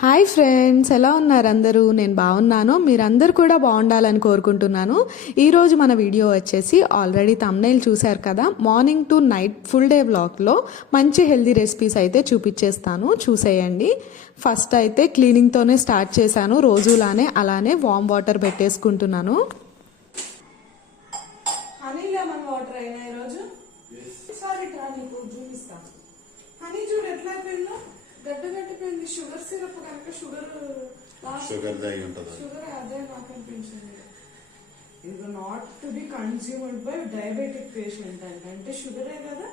Hi friends, ఎలా ఉన్నారు అందరూ? నేను బాగున్నాను. మీరందరూ కూడా బాగుండాలని కోరుకుంటున్నాను. ఈరోజు మన వీడియో వచ్చేసి ఆల్రెడీ థంబ్నెయిల్ చూశారు కదా, morning to night full day వ్లాగ్లో మంచి హెల్దీ రెసిపీస్ అయితే చూపించేస్తాను, చూసేయండి. ఫస్ట్ అయితే క్లీనింగ్తోనే స్టార్ట్ చేశాను, రోజులానే అలానే వామ్ వాటర్ పెట్టేసుకుంటున్నాను. హనీ లెమన్ వాటర్ అయినా ఈరోజు హనీ చూడు ఎట్లా అయిపోయిందో, గడ్డగట్టిపోయింది. షుగర్ సిరప్ కనుక షుగర్ అదే నాకు అనిపించింది. ఇది not to be consumed by diabetic patient అంటే షుగరే కదా.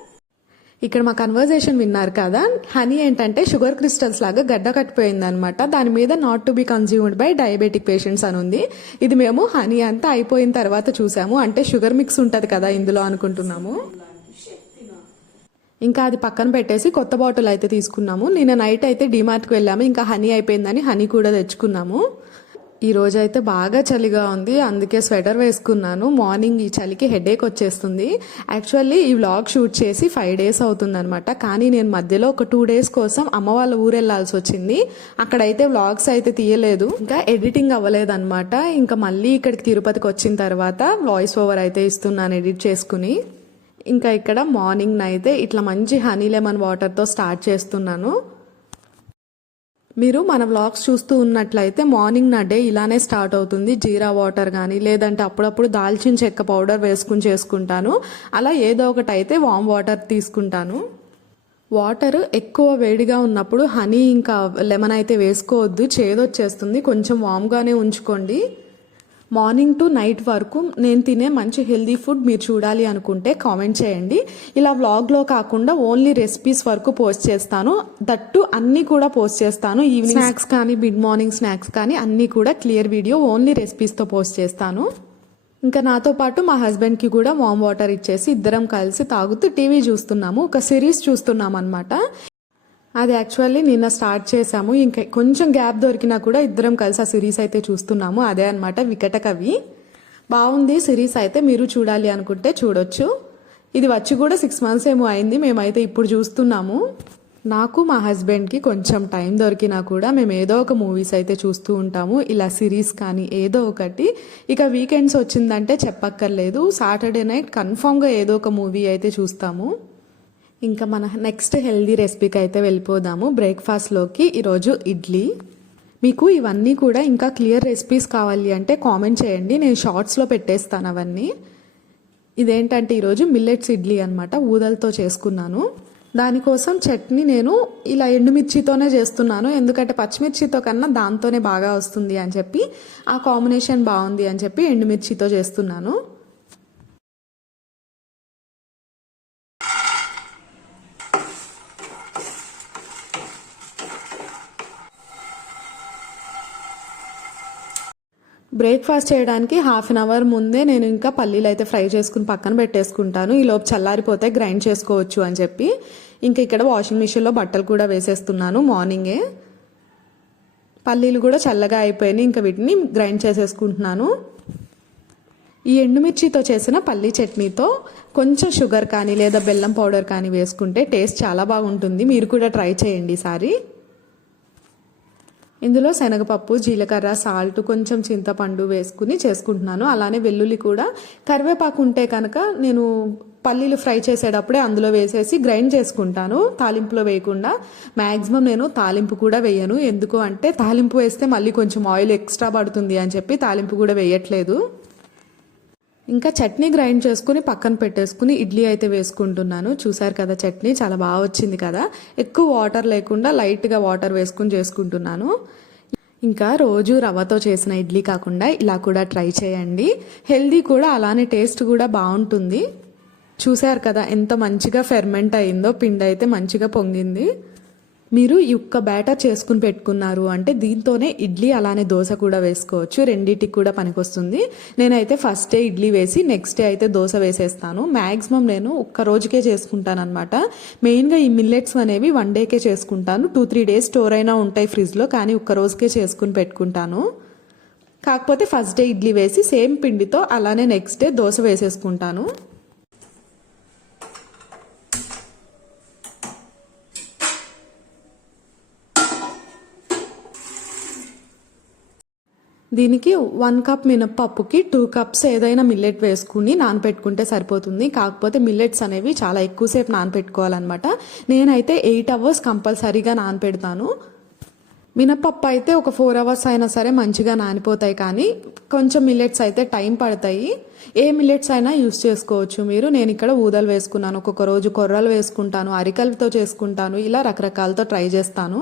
ఇక్కడ మా కన్వర్జేషన్ విన్నారు కదా. హనీ ఏంటంటే షుగర్ క్రిస్టల్స్ లాగా గడ్డ కట్టిపోయింది అనమాట. దాని మీద not to be consumed by diabetic patients అని ఉంది. ఇది మేము హనీ అంతా అయిపోయిన తర్వాత చూసాము, అంటే షుగర్ మిక్స్ ఉంటుంది కదా ఇందులో అనుకుంటున్నాము. ఇంకా అది పక్కన పెట్టేసి కొత్త బాటిల్ అయితే తీసుకున్నాము. నిన్న నైట్ అయితే డిమార్ట్కి వెళ్ళాము, ఇంకా హనీ అయిపోయిందని హనీ కూడా తెచ్చుకున్నాము. ఈ రోజు అయితే బాగా చలిగా ఉంది, అందుకే స్వెటర్ వేసుకున్నాను. మార్నింగ్ ఈ చలికి హెడేక్ వచ్చేస్తుంది. యాక్చువల్లీ ఈ వ్లాగ్ షూట్ చేసి 5 days అవుతుంది అనమాట. కానీ నేను మధ్యలో ఒక 2 days కోసం అమ్మ వాళ్ళ ఊరు వెళ్ళాల్సి వచ్చింది. అక్కడైతే వ్లాగ్స్ అయితే తీయలేదు, ఇంకా ఎడిటింగ్ అవ్వలేదన్నమాట. ఇంకా మళ్ళీ ఇక్కడికి తిరుపతికి వచ్చిన తర్వాత వాయిస్ ఓవర్ అయితే ఇస్తున్నాను ఎడిట్ చేసుకుని. ఇంకా ఇక్కడ మార్నింగ్ అయితే ఇట్లా మంచి హనీ లెమన్ వాటర్తో స్టార్ట్ చేస్తున్నాను. మీరు మన వ్లాగ్స్ చూస్తూ ఉన్నట్లయితే మార్నింగ్ నా డే ఇలానే స్టార్ట్ అవుతుంది. జీరా వాటర్ కానీ లేదంటే అప్పుడప్పుడు దాల్చిన చెక్క పౌడర్ వేసుకుని చేసుకుంటాను. అలా ఏదో ఒకటి అయితే వామ్ వాటర్ తీసుకుంటాను. వాటర్ ఎక్కువ వేడిగా ఉన్నప్పుడు హనీ ఇంకా లెమన్ అయితే వేసుకోవద్దు, చేదొచ్చేస్తుంది. కొంచెం వామ్గానే ఉంచుకోండి. మార్నింగ్ టు నైట్ వరకు నేను తినే మంచి హెల్దీ ఫుడ్ మీరు చూడాలి అనుకుంటే కామెంట్ చేయండి. ఇలా వ్లాగ్లో కాకుండా ఓన్లీ రెసిపీస్ వరకు పోస్ట్ చేస్తాను. దట్టు అన్నీ కూడా పోస్ట్ చేస్తాను. ఈవినింగ్ స్నాక్స్ కానీ మిడ్ మార్నింగ్ స్నాక్స్ కానీ అన్నీ కూడా క్లియర్ వీడియో ఓన్లీ రెసిపీస్తో పోస్ట్ చేస్తాను. ఇంకా నాతో పాటు మా హస్బెండ్కి కూడా వామ్ వాటర్ ఇచ్చేసి ఇద్దరం కలిసి తాగుతూ టీవీ చూస్తున్నాము. ఒక సిరీస్ చూస్తున్నాం అనమాట. అది యాక్చువల్లీ నిన్న స్టార్ట్ చేసాము. ఇంకా కొంచెం గ్యాప్ దొరికినా కూడా ఇద్దరం కలిసి ఆ సిరీస్ అయితే చూస్తున్నాము. అదే అనమాట వికటకవి. బాగుంది సిరీస్ అయితే, మీరు చూడాలి అనుకుంటే చూడొచ్చు. ఇది వచ్చి కూడా 6 months ఏమో అయింది, మేమైతే ఇప్పుడు చూస్తున్నాము. నాకు మా హస్బెండ్కి కొంచెం టైం దొరికినా కూడా మేము ఏదో ఒక మూవీస్ అయితే చూస్తూ ఉంటాము, ఇలా సిరీస్ కానీ ఏదో ఒకటి. ఇక వీకెండ్స్ వచ్చిందంటే చెప్పక్కర్లేదు, సాటర్డే నైట్ కన్ఫామ్గా ఏదో ఒక మూవీ అయితే చూస్తాము. ఇంకా మన నెక్స్ట్ హెల్దీ రెసిపీకి అయితే వెళ్ళిపోదాము. బ్రేక్ఫాస్ట్లోకి ఈరోజు ఇడ్లీ. మీకు ఇవన్నీ కూడా ఇంకా క్లియర్ రెసిపీస్ కావాలి అంటే కామెంట్ చేయండి, నేను షార్ట్స్లో పెట్టేస్తాను అవన్నీ. ఇదేంటంటే ఈరోజు మిల్లెట్స్ ఇడ్లీ అనమాట, ఊదలతో చేసుకున్నాను. దానికోసం చట్నీ నేను ఇలా ఎండుమిర్చితోనే చేస్తున్నాను, ఎందుకంటే పచ్చిమిర్చితో కన్నా దాంతోనే బాగా వస్తుంది అని చెప్పి, ఆ కాంబినేషన్ బాగుంది అని చెప్పి ఎండుమిర్చితో చేస్తున్నాను. బ్రేక్ఫాస్ట్ చేయడానికి 1/2 hour ముందే నేను ఇంకా పల్లీలు అయితే ఫ్రై చేసుకుని పక్కన పెట్టేసుకుంటాను. ఈ లోపు చల్లారిపోతే గ్రైండ్ చేసుకోవచ్చు అని చెప్పి ఇంకా ఇక్కడ వాషింగ్ మిషన్లో బట్టలు కూడా వేసేస్తున్నాను. మార్నింగే పల్లీలు కూడా చల్లగా అయిపోయినాయి, ఇంకా వీటిని గ్రైండ్ చేసేసుకుంటున్నాను. ఈ ఎండుమిర్చితో చేసిన పల్లీ చట్నీతో కొంచెం షుగర్ కానీ లేదా బెల్లం పౌడర్ కానీ వేసుకుంటే టేస్ట్ చాలా బాగుంటుంది. మీరు కూడా ట్రై చేయండి ఈసారి. ఇందులో శనగపప్పు, జీలకర్ర, సాల్ట్, కొంచెం చింతపండు వేసుకుని చేసుకుంటున్నాను. అలానే వెల్లుల్లి కూడా, కరివేపాకు ఉంటే కనుక నేను పల్లీలు ఫ్రై చేసేటప్పుడే అందులో వేసేసి గ్రైండ్ చేసుకుంటాను, తాలింపులో వేయకుండా. మ్యాక్సిమం నేను తాలింపు కూడా వేయను, ఎందుకు అంటే తాలింపు వేస్తే మళ్ళీ కొంచెం ఆయిల్ ఎక్స్ట్రా పడుతుంది అని చెప్పి తాలింపు కూడా వేయట్లేదు. ఇంకా చట్నీ గ్రైండ్ చేసుకుని పక్కన పెట్టేసుకుని ఇడ్లీ అయితే వేసుకుంటున్నాను. చూసారు కదా, చట్నీ చాలా బాగా వచ్చింది కదా. ఎక్కువ వాటర్ లేకుండా లైట్గా వాటర్ వేసుకుని చేసుకుంటున్నాను. ఇంకా రోజు రవ్వతో చేసిన ఇడ్లీ కాకుండా ఇలా కూడా ట్రై చేయండి. హెల్దీ కూడా, అలానే టేస్ట్ కూడా బాగుంటుంది. చూసారు కదా ఎంత మంచిగా ఫెర్మెంట్ అయిందో, పిండి అయితే మంచిగా పొంగింది. మీరు ఈ ఒక్క బ్యాటర్ చేసుకుని పెట్టుకున్నారు అంటే దీంతోనే ఇడ్లీ అలానే దోశ కూడా వేసుకోవచ్చు, రెండింటికి కూడా పనికొస్తుంది. నేనైతే ఫస్ట్ డే ఇడ్లీ వేసి నెక్స్ట్ డే అయితే దోశ వేసేస్తాను. మ్యాక్సిమం నేను ఒక్క రోజుకే చేసుకుంటాను అనమాట. మెయిన్గా ఈ మిల్లెట్స్ అనేవి 1 dayకే చేసుకుంటాను. 2-3 days స్టోర్ అయినా ఉంటాయి ఫ్రిడ్జ్లో, కానీ ఒక్క రోజుకే చేసుకుని పెట్టుకుంటాను. కాకపోతే ఫస్ట్ డే ఇడ్లీ వేసి సేమ్ పిండితో అలానే నెక్స్ట్ డే దోశ వేసేసుకుంటాను. దీనికి 1 కప్ మినప్పప్పుకి 2 కప్స్ ఏదైనా మిల్లెట్ వేసుకుని నానపెట్టుకుంటే సరిపోతుంది. కాకపోతే మిల్లెట్స్ అనేవి చాలా ఎక్కువసేపు నానపెట్టుకోవాలన్నమాట. నేనైతే 8 అవర్స్ కంపల్సరీగా నానపెడతాను. మినప్పప్పు అయితే ఒక 4 అవర్స్ అయినా సరే మంచిగా నానిపోతాయి, కానీ కొంచెం మిల్లెట్స్ అయితే టైం పడతాయి. ఏ మిల్లెట్స్ అయినా యూస్ చేసుకోవచ్చు మీరు. నేను ఇక్కడ ఊదలు వేసుకున్నాను, ఒక్కొక్క రోజు కొర్రలు వేసుకుంటాను, అరికలతో చేసుకుంటాను, ఇలా రకరకాలతో ట్రై చేస్తాను.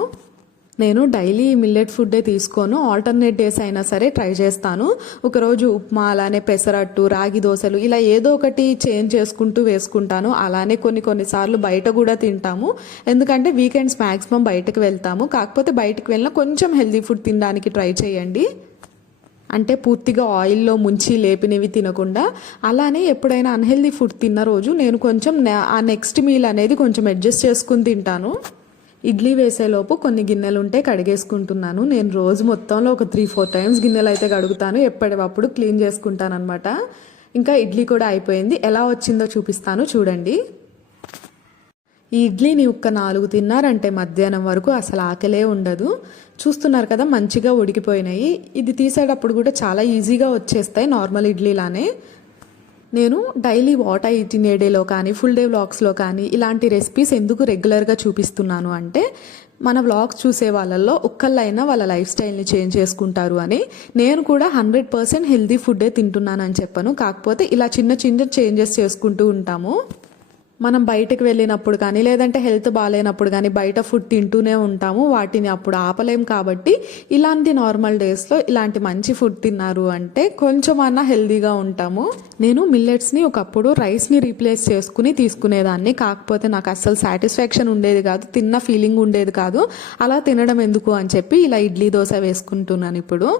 నేను డైలీ మిల్లెట్ ఫుడ్డే తీసుకోను, ఆల్టర్నేట్ డేస్ అయినా సరే ట్రై చేస్తాను. ఒకరోజు ఉప్మా, అలానే పెసరట్టు, రాగి దోశలు, ఇలా ఏదో ఒకటి చేంజ్ చేసుకుంటూ వేసుకుంటాను. అలానే కొన్నిసార్లు బయట కూడా తింటాము, ఎందుకంటే వీకెండ్స్ మ్యాక్సిమం బయటకు వెళ్తాము. కాకపోతే బయటకు వెళ్ళినా కొంచెం హెల్దీ ఫుడ్ తినడానికి ట్రై చేయండి. అంటే పూర్తిగా ఆయిల్లో ముంచి లేపినవి తినకుండా. అలానే ఎప్పుడైనా అన్హెల్దీ ఫుడ్ తిన్న రోజు నేను కొంచెం ఆ నెక్స్ట్ మీల్ అనేది కొంచెం అడ్జస్ట్ చేసుకుని తింటాను. ఇడ్లీ వేసేలోపు కొన్ని గిన్నెలు ఉంటే కడిగేసుకుంటున్నాను. నేను రోజు మొత్తంలో ఒక 3-4 టైమ్స్ గిన్నెలు అయితే కడుగుతాను, ఎప్పటికప్పుడు క్లీన్ చేసుకుంటాను అనమాట. ఇంకా ఇడ్లీ కూడా అయిపోయింది, ఎలా వచ్చిందో చూపిస్తాను చూడండి. ఈ ఇడ్లీని ఒక్క 4 తిన్నారంటే మధ్యాహ్నం వరకు అసలు ఆకలే ఉండదు. చూస్తున్నారు కదా, మంచిగా ఉడికిపోయినాయి. ఇది తీసేటప్పుడు కూడా చాలా ఈజీగా వచ్చేస్తాయి నార్మల్ ఇడ్లీలానే. నేను daily what I eat in a డేలో కానీ ఫుల్ డే వ్లాగ్స్లో కానీ ఇలాంటి రెసిపీస్ ఎందుకు రెగ్యులర్గా చూపిస్తున్నాను అంటే, మన వ్లాగ్స్ చూసే వాళ్ళల్లో ఒక్కళ్ళైనా వాళ్ళ లైఫ్ స్టైల్ని చేంజ్ చేసుకుంటారు అని. నేను కూడా 100% హెల్దీ ఫుడ్డే తింటున్నానని చెప్పను, కాకపోతే ఇలా చిన్న చిన్న చేంజెస్ చేసుకుంటూ ఉంటాము. మనం బయటకు వెళ్ళినప్పుడు కానీ లేదంటే హెల్త్ బాగాలేనప్పుడు కానీ బయట ఫుడ్ తింటూనే ఉంటాము, వాటిని అప్పుడు ఆపలేం. కాబట్టి ఇలాంటి నార్మల్ డేస్లో ఇలాంటి మంచి ఫుడ్ తిన్నారు అంటే కొంచెం అన్నా హెల్దీగా ఉంటాము. నేను మిల్లెట్స్ని ఒకప్పుడు రైస్ని రీప్లేస్ చేసుకుని తీసుకునేదాన్ని, కాకపోతే నాకు అస్సలు సాటిస్ఫాక్షన్ ఉండేది కాదు, తిన్న ఫీలింగ్ ఉండేది కాదు. అలా తినడం ఎందుకు అని చెప్పి ఇలా ఇడ్లీ దోశ వేసుకుంటున్నాను ఇప్పుడు.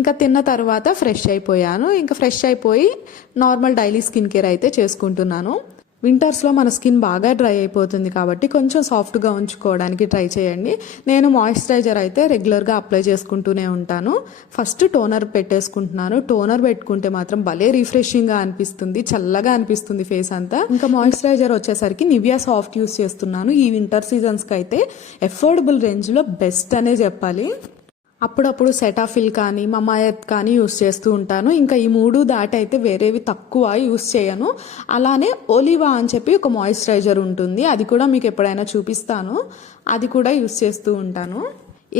ఇంకా తిన్న తర్వాత ఫ్రెష్ అయిపోయాను. ఇంకా ఫ్రెష్ అయిపోయి నార్మల్ డైలీ స్కిన్ కేర్ అయితే చేసుకుంటున్నాను. వింటర్స్లో మన స్కిన్ బాగా డ్రై అయిపోతుంది కాబట్టి కొంచెం సాఫ్ట్గా ఉంచుకోవడానికి ట్రై చేయండి. నేను మాయిశ్చరైజర్ అయితే రెగ్యులర్గా అప్లై చేసుకుంటూనే ఉంటాను. ఫస్ట్ టోనర్ పెట్టేసుకుంటున్నాను. టోనర్ పెట్టుకుంటే మాత్రం భలే రిఫ్రెషింగ్గా అనిపిస్తుంది, చల్లగా అనిపిస్తుంది ఫేస్ అంతా. ఇంకా మాయిశ్చరైజర్ వచ్చేసరికి నివియా సాఫ్ట్ యూస్ చేస్తున్నాను. ఈ వింటర్ సీజన్స్కి అయితే అఫోర్డబుల్ రేంజ్లో బెస్ట్ అనే చెప్పాలి. అప్పుడప్పుడు సెటాఫిల్ కానీ మమాయత్ కానీ యూస్ చేస్తూ ఉంటాను. ఇంకా ఈ 3 దాటి అయితే వేరేవి తక్కువ యూస్ చేయను. అలానే ఒలివా అని చెప్పి ఒక మాయిశ్చరైజర్ ఉంటుంది, అది కూడా మీకు ఎప్పుడైనా చూపిస్తాను, అది కూడా యూస్ చేస్తూ ఉంటాను.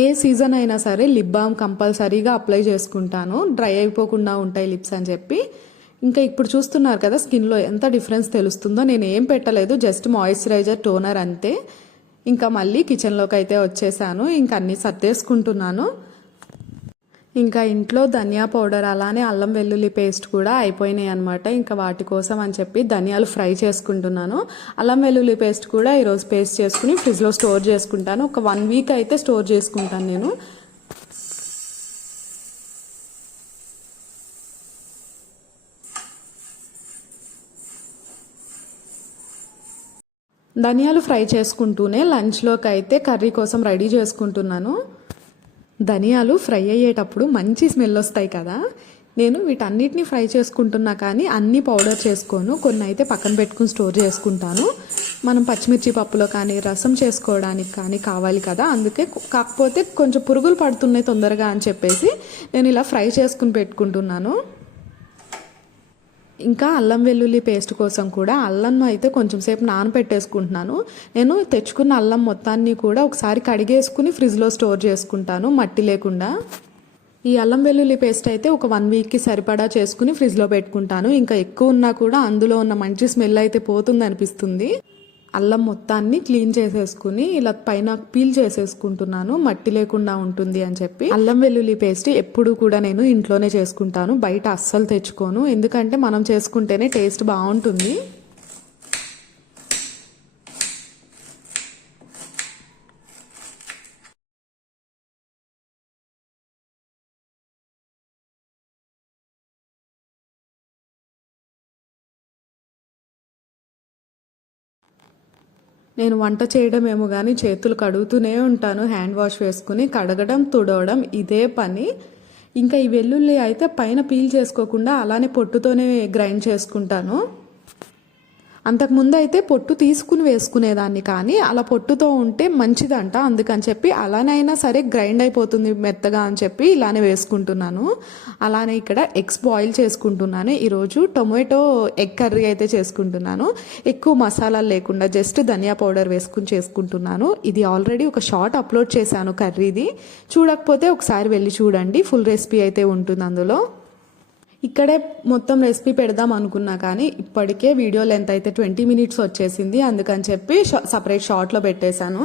ఏ సీజన్ అయినా సరే లిప్ బామ్ కంపల్సరీగా అప్లై చేసుకుంటాను, డ్రై అయిపోకుండా ఉంటాయి లిప్స్ అని చెప్పి. ఇంకా ఇప్పుడు చూస్తున్నారు కదా స్కిన్లో ఎంత డిఫరెన్స్ తెలుస్తుందో. నేను ఏం పెట్టలేదు, జస్ట్ మాయిశ్చరైజర్, టోనర్ అంతే. ఇంకా మళ్ళీ కిచెన్లోకి అయితే వచ్చేసాను, ఇంకా అన్నీ సర్దేసుకుంటున్నాను. ఇంకా ఇంట్లో ధనియా పౌడర్ అలానే అల్లం వెల్లుల్లి పేస్ట్ కూడా అయిపోయినాయి అనమాట. ఇంకా వాటి కోసం అని చెప్పి ధనియాలు ఫ్రై చేసుకుంటున్నాను. అల్లం వెల్లుల్లి పేస్ట్ కూడా ఈరోజు పేస్ట్ చేసుకుని ఫ్రిడ్జ్లో స్టోర్ చేసుకుంటాను. ఒక 1 వీక్ అయితే స్టోర్ చేసుకుంటాను నేను. ధనియాలు ఫ్రై చేసుకుంటూనే లంచ్లోకి అయితే కర్రీ కోసం రెడీ చేసుకుంటున్నాను. ధనియాలు ఫ్రై అయ్యేటప్పుడు మంచి స్మెల్ వస్తాయి కదా. నేను వీటన్నిటిని ఫ్రై చేసుకుంటున్నా కానీ అన్నీ పౌడర్ చేసుకోను, కొన్ని అయితే పక్కన పెట్టుకుని స్టోర్ చేసుకుంటాను. మనం పచ్చిమిర్చి పప్పులో కానీ రసం చేసుకోవడానికి కానీ కావాలి కదా, అందుకే. కాకపోతే కొంచెం పురుగులు పడుతున్నాయి తొందరగా అని చెప్పేసి నేను ఇలా ఫ్రై చేసుకుని పెట్టుకుంటున్నాను. ఇంకా అల్లం వెల్లుల్లి పేస్ట్ కోసం కూడా అల్లంను అయితే కొంచెం సేపు నానబెట్టేసుకుంటున్నాను. నేను తెచ్చుకున్న అల్లం మొత్తాన్ని కూడా ఒకసారి కడిగేసుకుని ఫ్రిడ్జ్లో స్టోర్ చేసుకుంటాను మట్టి లేకుండా. ఈ అల్లం వెల్లుల్లి పేస్ట్ అయితే ఒక 1 వీక్కి సరిపడా చేసుకుని ఫ్రిడ్జ్లో పెట్టుకుంటాను. ఇంకా ఎక్కువ ఉన్నా కూడా అందులో ఉన్న మంచి స్మెల్ అయితే పోతుంది అనిపిస్తుంది. అల్లం మొత్తాన్ని క్లీన్ చేసేసుకుని ఇలా పైన పీల్ చేసేసుకుంటున్నాను, మట్టి లేకుండా ఉంటుంది అని చెప్పి. అల్లం వెల్లుల్లి పేస్ట్ ఎప్పుడు కూడా నేను ఇంట్లోనే చేసుకుంటాను, బయట అస్సలు తెచ్చుకోను, ఎందుకంటే మనం చేసుకుంటేనే టేస్ట్ బాగుంటుంది. నేను వంట చేయడం ఏమో కానీ చేతులు కడుగుతూనే ఉంటాను, హ్యాండ్ వాష్ వేసుకుని. కడగడం, తుడవడం ఇదే పని. ఇంకా ఈ వెల్లుల్లి అయితే పైన పీల్ చేసుకోకుండా అలానే పొట్టుతోనే గ్రైండ్ చేసుకుంటాను. అంతకుముందు అయితే పొట్టు తీసుకుని వేసుకునేదాన్ని, కానీ అలా పొట్టుతో ఉంటే మంచిదంట, అందుకని చెప్పి అలానైనా సరే గ్రైండ్ అయిపోతుంది మెత్తగా అని చెప్పి ఇలానే వేసుకుంటున్నాను. అలానే ఇక్కడ ఎగ్స్ బాయిల్ చేసుకుంటున్నాను. ఈరోజు టొమాటో ఎగ్ కర్రీ అయితే చేసుకుంటున్నాను. ఎక్కువ మసాలాలు లేకుండా జస్ట్ ధనియా పౌడర్ వేసుకుని చేసుకుంటున్నాను. ఇది ఆల్రెడీ ఒక షార్ట్ అప్లోడ్ చేశాను కర్రీది, చూడకపోతే ఒకసారి వెళ్ళి చూడండి, ఫుల్ రెసిపీ అయితే ఉంటుంది అందులో. ఇక్కడే మొత్తం రెసిపీ పెడదాం అనుకున్నా కానీ ఇప్పటికే వీడియో లెంత్ అయితే 20 minutes వచ్చేసింది, అందుకని చెప్పి సపరేట్ షార్ట్లో పెట్టేశాను.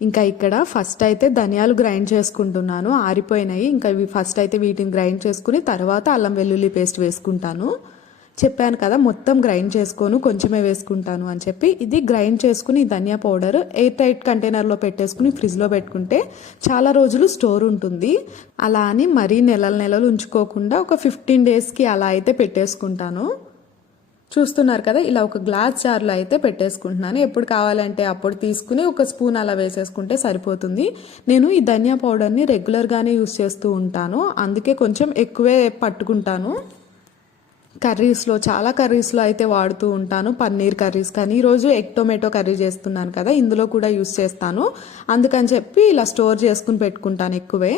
ఇంకా ఇక్కడ ఫస్ట్ అయితే ధనియాలు గ్రైండ్ చేసుకుంటున్నాను, ఆరిపోయినాయి. ఇంకా ఇవి ఫస్ట్ అయితే వీటిని గ్రైండ్ చేసుకుని తర్వాత అల్లం వెల్లుల్లి పేస్ట్ వేసుకుంటాను. చెప్పాను కదా మొత్తం గ్రైండ్ చేసుకోను, కొంచెమే వేసుకుంటాను అని చెప్పి. ఇది గ్రైండ్ చేసుకుని ధనియా పౌడర్ ఎయిర్ టైట్ కంటైనర్లో పెట్టేసుకుని ఫ్రిడ్జ్లో పెట్టుకుంటే చాలా రోజులు స్టోర్ ఉంటుంది. అలా అని మరీ నెలలు ఉంచుకోకుండా ఒక 15 daysకి అలా అయితే పెట్టేసుకుంటాను. చూస్తున్నారు కదా, ఇలా ఒక గ్లాస్ జార్లో అయితే పెట్టేసుకుంటున్నాను. ఎప్పుడు కావాలంటే అప్పుడు తీసుకుని ఒక స్పూన్ అలా వేసేసుకుంటే సరిపోతుంది. నేను ఈ ధనియా పౌడర్ని రెగ్యులర్గానే యూస్ చేస్తూ ఉంటాను, అందుకే కొంచెం ఎక్కువే పట్టుకుంటాను. కర్రీస్లో చాలా కర్రీస్లో అయితే వాడుతూ ఉంటాను, పన్నీర్ కర్రీస్ కానీ. ఈరోజు ఎగ్ టొమాటో కర్రీ చేస్తున్నాను కదా, ఇందులో కూడా యూస్ చేస్తాను, అందుకని చెప్పి ఇలా స్టోర్ చేసుకుని పెట్టుకుంటాను ఎక్కువే.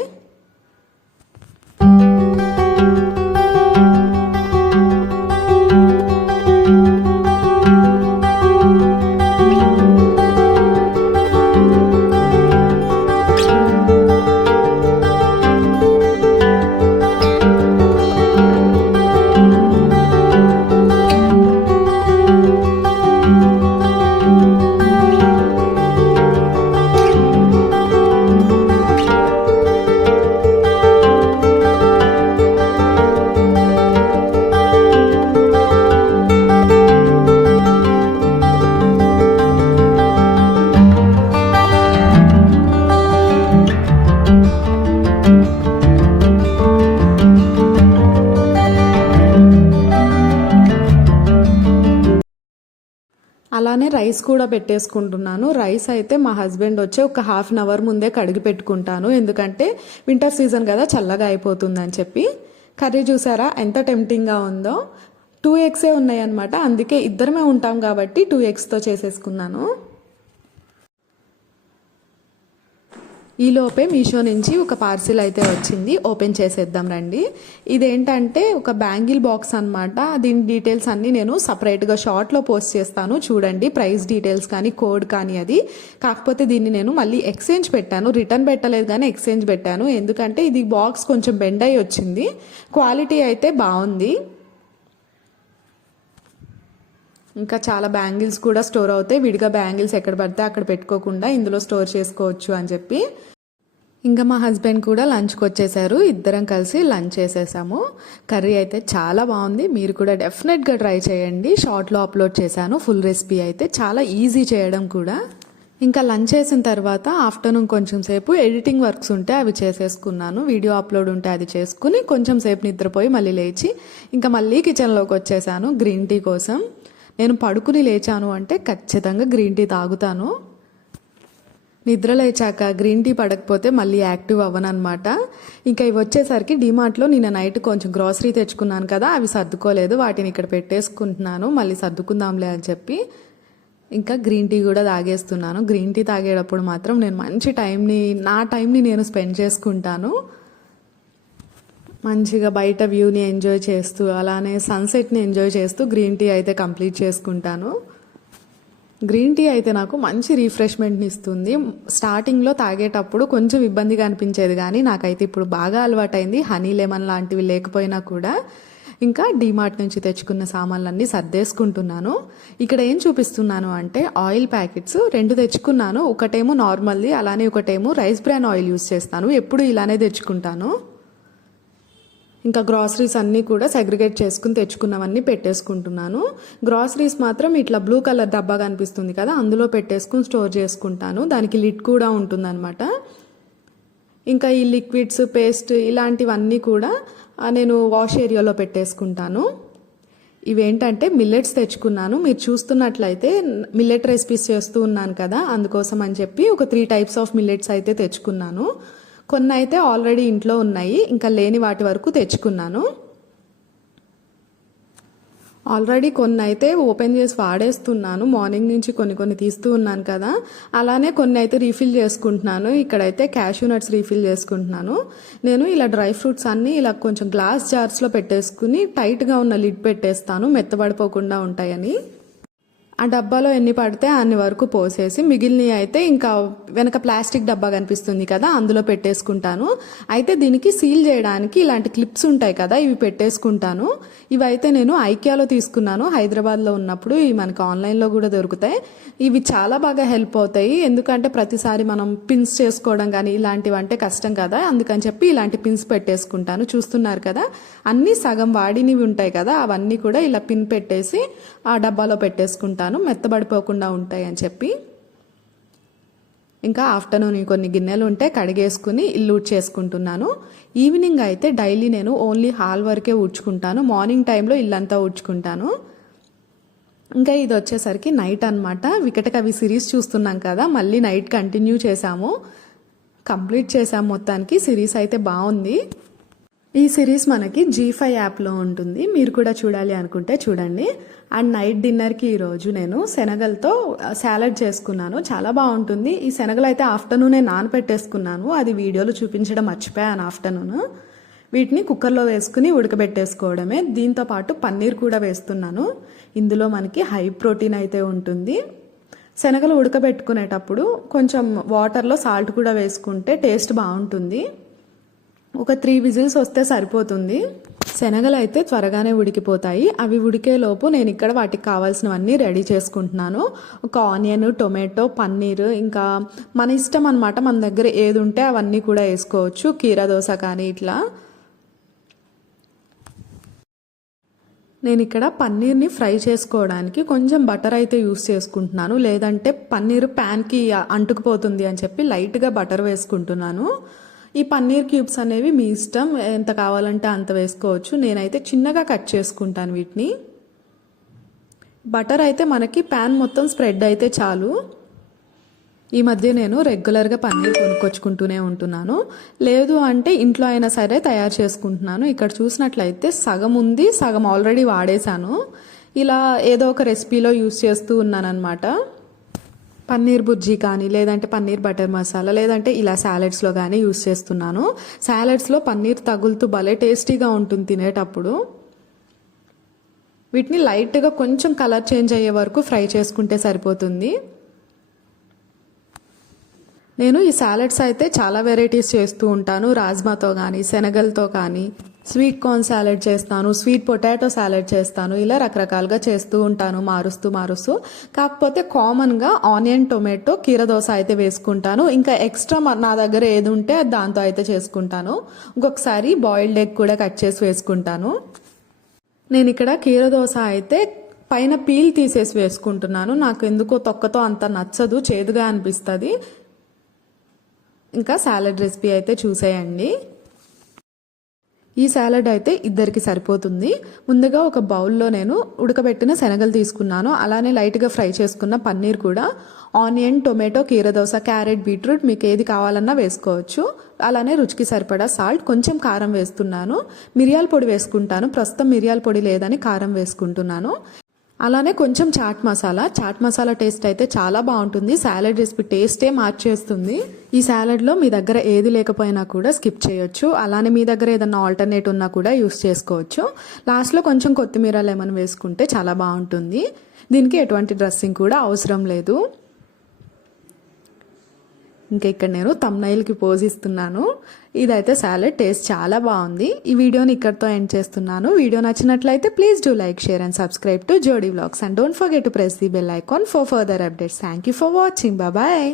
అలానే రైస్ కూడా పెట్టేసుకుంటున్నాను. రైస్ అయితే మా హస్బెండ్ వచ్చి ఒక 1/2 hour ముందే కడిగి పెట్టుకుంటాను, ఎందుకంటే వింటర్ సీజన్ కదా చల్లగా అయిపోతుందని చెప్పి. కర్రీ చూసారా ఎంత టెంప్టింగ్గా ఉందో. 2 eggs ఉన్నాయి అనమాట, అందుకే ఇద్దరమే ఉంటాం కాబట్టి 2 eggsతో చేసేసుకున్నాను. ఈలోపే మీషో నుంచి ఒక పార్సిల్ అయితే వచ్చింది, ఓపెన్ చేసేద్దాం రండి. ఇదేంటంటే ఒక బ్యాంగిల్ బాక్స్ అనమాట. దీని డీటెయిల్స్ అన్నీ నేను సపరేట్గా షార్ట్లో పోస్ట్ చేస్తాను చూడండి, ప్రైస్ డీటెయిల్స్ కానీ కోడ్ కానీ. అది కాకపోతే దీన్ని నేను మళ్ళీ ఎక్స్చేంజ్ పెట్టాను, రిటర్న్ పెట్టలేదు కానీ ఎక్స్చేంజ్ పెట్టాను, ఎందుకంటే ఇది బాక్స్ కొంచెం బెండ్ అయి వచ్చింది. క్వాలిటీ అయితే బాగుంది. ఇంకా చాలా బ్యాంగిల్స్ కూడా స్టోర్ అవుతాయి, విడిగా బ్యాంగిల్స్ ఎక్కడ పడితే అక్కడ పెట్టుకోకుండా ఇందులో స్టోర్ చేసుకోవచ్చు అని చెప్పి. ఇంకా మా హస్బెండ్ కూడా లంచ్కి వచ్చేసారు, ఇద్దరం కలిసి లంచ్ చేసేసాము. కర్రీ అయితే చాలా బాగుంది, మీరు కూడా డెఫినెట్గా ట్రై చేయండి. షార్ట్లో అప్లోడ్ చేశాను ఫుల్ రెసిపీ అయితే, చాలా ఈజీ చేయడం కూడా. ఇంకా లంచ్ చేసిన తర్వాత ఆఫ్టర్నూన్ కొంచెం సేపు ఎడిటింగ్ వర్క్స్ ఉంటే అవి చేసేసుకున్నాను, వీడియో అప్లోడ్ ఉంటే అది చేసుకుని కొంచెం సేపు నిద్రపోయి మళ్ళీ లేచి ఇంకా మళ్ళీ కిచెన్లోకి వచ్చేసాను గ్రీన్ టీ కోసం. నేను పడుకుని లేచాను అంటే ఖచ్చితంగా గ్రీన్ టీ తాగుతాను. నిద్ర లేచాక గ్రీన్ టీ పడకపోతే మళ్ళీ యాక్టివ్ అవ్వనమాట. ఇంకా ఇవి వచ్చేసరికి డిమార్ట్లో నిన్న నైట్ కొంచెం గ్రాసరీ తెచ్చుకున్నాను కదా, అవి సర్దుకోలేదు, వాటిని ఇక్కడ పెట్టేసుకుంటున్నాను, మళ్ళీ సర్దుకుందాంలే అని చెప్పి. ఇంకా గ్రీన్ టీ కూడా తాగేస్తున్నాను. గ్రీన్ టీ తాగేటప్పుడు మాత్రం నేను మంచి నా టైంని నేను స్పెండ్ చేసుకుంటాను. మంచిగా బయట వ్యూని ఎంజాయ్ చేస్తూ అలానే సన్సెట్ని ఎంజాయ్ చేస్తూ గ్రీన్ టీ అయితే కంప్లీట్ చేసుకుంటాను. గ్రీన్ టీ అయితే నాకు మంచి రిఫ్రెష్మెంట్ని ఇస్తుంది. స్టార్టింగ్లో తాగేటప్పుడు కొంచెం ఇబ్బందిగా అనిపించేది, కానీ నాకైతే ఇప్పుడు బాగా అలవాటైంది. హనీ లెమన్ లాంటివి లేకపోయినా కూడా ఇంకా డీమార్ట్ నుంచి తెచ్చుకున్న సామాన్లన్నీ సర్దేసుకుంటున్నాను. ఇక్కడ ఏం చూపిస్తున్నాను అంటే ఆయిల్ ప్యాకెట్స్ 2 తెచ్చుకున్నాను. ఒకటేమో నార్మల్ది, అలానే ఒకటేమో రైస్ బ్రాన్ ఆయిల్ యూస్ చేస్తాను, ఎప్పుడు ఇలానే తెచ్చుకుంటాను. ఇంకా గ్రాసరీస్ అన్నీ కూడా సెగ్రిగేట్ చేసుకుని తెచ్చుకున్నవన్నీ పెట్టేసుకుంటున్నాను. గ్రాసరీస్ మాత్రం ఇట్లా బ్లూ కలర్ డబ్బా కనిపిస్తుంది కదా, అందులో పెట్టేసుకుని స్టోర్ చేసుకుంటాను, దానికి లిడ్ కూడా ఉంటుందన్నమాట. ఇంకా ఈ లిక్విడ్స్ పేస్ట్ ఇలాంటివన్నీ కూడా నేను వాష్ ఏరియాలో పెట్టేసుకుంటాను. ఇవేంటంటే మిల్లెట్స్ తెచ్చుకున్నాను. మీరు చూస్తున్నట్లయితే మిల్లెట్ రెసిపీస్ చేస్తూ ఉన్నాను కదా, అందుకోసం అని చెప్పి ఒక 3 types ఆఫ్ మిల్లెట్స్ అయితే తెచ్చుకున్నాను. కొన్ని అయితే ఆల్రెడీ ఇంట్లో ఉన్నాయి, ఇంకా లేని వాటి వరకు తెచ్చుకున్నాను. ఆల్రెడీ కొన్ని అయితే ఓపెన్ చేసి వాడేస్తున్నాను. మార్నింగ్ నుంచి కొన్ని తీస్తూ ఉన్నాను కదా, అలానే కొన్ని అయితే రీఫిల్ చేసుకుంటున్నాను. ఇక్కడైతే క్యాష్యూ నట్స్ రీఫిల్ చేసుకుంటున్నాను. నేను ఇలా డ్రై ఫ్రూట్స్ అన్నీ ఇలా కొంచెం గ్లాస్ జార్స్లో పెట్టేసుకుని టైట్గా ఉన్న లిడ్ పెట్టేస్తాను, మెత్తబడిపోకుండా ఉంటాయని. ఆ డబ్బాలో ఎన్ని పడితే అన్ని వరకు పోసేసి మిగిలినవి అయితే ఇంకా వెనక ప్లాస్టిక్ డబ్బా కనిపిస్తుంది కదా, అందులో పెట్టేసుకుంటాను. అయితే దీనికి సీల్ చేయడానికి ఇలాంటి క్లిప్స్ ఉంటాయి కదా, ఇవి పెట్టేసుకుంటాను. ఇవైతే నేను ఐకియాలో తీసుకున్నాను, హైదరాబాద్లో ఉన్నప్పుడు. ఇవి మనకి ఆన్లైన్లో కూడా దొరుకుతాయి. ఇవి చాలా బాగా హెల్ప్ అవుతాయి, ఎందుకంటే ప్రతిసారి మనం పిన్స్ చేసుకోవడం కానీ ఇలాంటివి అంటే కష్టం కదా, అందుకని చెప్పి ఇలాంటి పిన్స్ పెట్టేసుకుంటాను. చూస్తున్నారు కదా, అన్నీ సగం వాడినవి ఉంటాయి కదా, అవన్నీ కూడా ఇలా పిన్ పెట్టేసి ఆ డబ్బాలో పెట్టేసుకుంటాను, మెత్తబడిపోకుండా ఉంటాయి అని చెప్పి. ఇంకా ఆఫ్టర్నూన్ కొన్ని గిన్నెలు ఉంటే కడిగేసుకుని ఇల్లు ఊడ్చేసుకుంటున్నాను. ఈవినింగ్ అయితే డైలీ నేను ఓన్లీ హాల్ వరకే ఊడ్చుకుంటాను, మార్నింగ్ టైంలో ఇల్లంతా ఊడ్చుకుంటాను. ఇంకా ఇది వచ్చేసరికి నైట్ అనమాట. వికటకవి సిరీస్ చూస్తున్నాం కదా, మళ్ళీ నైట్ కంటిన్యూ చేసాము, కంప్లీట్ చేసాము మొత్తానికి. సిరీస్ అయితే బాగుంది. ఈ సిరీస్ మనకి G5 యాప్లో ఉంటుంది, మీరు కూడా చూడాలి అనుకుంటే చూడండి. అండ్ నైట్ డిన్నర్కి ఈరోజు నేను శనగలతో సాలడ్ చేసుకున్నాను, చాలా బాగుంటుంది. ఈ శనగలు అయితే ఆఫ్టర్నూనే నానపెట్టేసుకున్నాను, అది వీడియోలో చూపించడం మర్చిపోయాను. ఆఫ్టర్నూన్ వీటిని కుక్కర్లో వేసుకుని ఉడకబెట్టేసుకోవడమే. దీంతో పాటు పన్నీర్ కూడా వేస్తున్నాను. ఇందులో మనకి హై ప్రోటీన్ అయితే ఉంటుంది. శనగలు ఉడకబెట్టుకునేటప్పుడు కొంచెం వాటర్లో సాల్ట్ కూడా వేసుకుంటే టేస్ట్ బాగుంటుంది. ఒక 3 విజిల్స్ వస్తే సరిపోతుంది. శనగలు అయితే త్వరగానే ఉడికిపోతాయి. అవి ఉడికేలోపు నేను ఇక్కడ వాటికి కావాల్సినవన్నీ రెడీ చేసుకుంటున్నాను. ఒక ఆనియన్, టొమాటో, పన్నీర్, ఇంకా మన ఇష్టం అనమాట, మన దగ్గర ఏది ఉంటే అవన్నీ కూడా వేసుకోవచ్చు. కీరా దోస కానీ ఇట్లా. నేను ఇక్కడ పన్నీర్ని ఫ్రై చేసుకోవడానికి కొంచెం బటర్ అయితే యూస్ చేసుకుంటున్నాను, లేదంటే పన్నీర్ ప్యాన్కి అంటుకుపోతుంది అని చెప్పి లైట్గా బటర్ వేసుకుంటున్నాను. ఈ పన్నీర్ క్యూబ్స్ అనేవి మీ ఇష్టం, ఎంత కావాలంటే అంత వేసుకోవచ్చు. నేనైతే చిన్నగా కట్ చేసుకుంటాను వీటిని. బటర్ అయితే మనకి ప్యాన్ మొత్తం స్ప్రెడ్ అయితే చాలు. ఈ మధ్య నేను రెగ్యులర్గా పన్నీర్ కొనుక్కొచ్చుకుంటూనే ఉంటున్నాను, లేదు అంటే ఇంట్లో అయినా సరే తయారు చేసుకుంటున్నాను. ఇక్కడ చూసినట్లయితే సగం ఉంది, సగం ఆల్రెడీ వాడేశాను. ఇలా ఏదో ఒక రెసిపీలో యూస్ చేస్తూ ఉన్నానన్నమాట. పన్నీర్ బుర్జీ కానీ, లేదంటే పన్నీర్ బటర్ మసాలా, లేదంటే ఇలా సాలెడ్స్లో కానీ యూస్ చేస్తున్నాను. సాలెడ్స్లో పన్నీర్ తగులుతూ భలే టేస్టీగా ఉంటుంది తినేటప్పుడు. వీటిని లైట్గా కొంచెం కలర్ చేంజ్ అయ్యే వరకు ఫ్రై చేసుకుంటే సరిపోతుంది. నేను ఈ సాలెడ్స్ అయితే చాలా వెరైటీస్ చేస్తూ ఉంటాను, రాజ్మాతో కానీ, శనగలతో కానీ. స్వీట్ కార్న్ సాలెడ్ చేస్తాను, స్వీట్ పొటాటో సాలెడ్ చేస్తాను, ఇలా రకరకాలుగా చేస్తూ ఉంటాను, మారుస్తూ. కాకపోతే కామన్గా ఆనియన్, టొమాటో, కీర దోస అయితే వేసుకుంటాను. ఇంకా ఎక్స్ట్రా నా దగ్గర ఏది ఉంటే దాంతో అయితే చేసుకుంటాను. ఇంకొకసారి బాయిల్డ్ ఎగ్ కూడా కట్ చేసి వేసుకుంటాను. నేను ఇక్కడ కీర దోస అయితే పైన పీల్ తీసేసి వేసుకుంటున్నాను, నాకు ఎందుకో తొక్కతో అంత నచ్చదు, చేదుగా అనిపిస్తుంది. ఇంకా సాలెడ్ రెసిపీ అయితే చూసేయండి. ఈ సాలడ్ అయితే ఇద్దరికి సరిపోతుంది. ముందుగా ఒక బౌల్లో నేను ఉడకబెట్టిన శనగలు తీసుకున్నాను, అలానే లైట్గా ఫ్రై చేసుకున్న పన్నీర్ కూడా, ఆనియన్, టొమాటో, కీర దోస, క్యారెట్, బీట్రూట్ మీకు ఏది కావాలన్నా వేసుకోవచ్చు. అలానే రుచికి సరిపడా సాల్ట్, కొంచెం కారం వేస్తున్నాను. మిరియాల పొడి వేసుకుంటాను, ప్రస్తుతం మిరియాల పొడి లేదని కారం వేసుకుంటున్నాను. అలానే కొంచెం చాట్ మసాలా టేస్ట్ అయితే చాలా బాగుంటుంది, సాలడ్ రెసిపీ టేస్టే మార్చేస్తుంది. ఈ సాలడ్లో మీ దగ్గర ఏది లేకపోయినా కూడా స్కిప్ చేయొచ్చు, అలానే మీ దగ్గర ఏదన్నా ఆల్టర్నేట్ ఉన్నా కూడా యూస్ చేసుకోవచ్చు. లాస్ట్లో కొంచెం కొత్తిమీర, లెమన్ వేసుకుంటే చాలా బాగుంటుంది. దీనికి ఎటువంటి డ్రెస్సింగ్ కూడా అవసరం లేదు. ఇంకా ఇక్కడ నేను థంబ్నెయిల్కి పోజ్ ఇస్తున్నాను. ఇదైతే సాలడ్ టేస్ట్ చాలా బాగుంది. ఈ వీడియోని ఇక్కడితో ఎండ్ చేస్తున్నాను. వీడియో నచ్చినట్లయితే please do like, share and subscribe to Jodi vlogs and don't forget to press the bell icon for further updates. Thank you for watching. Bye.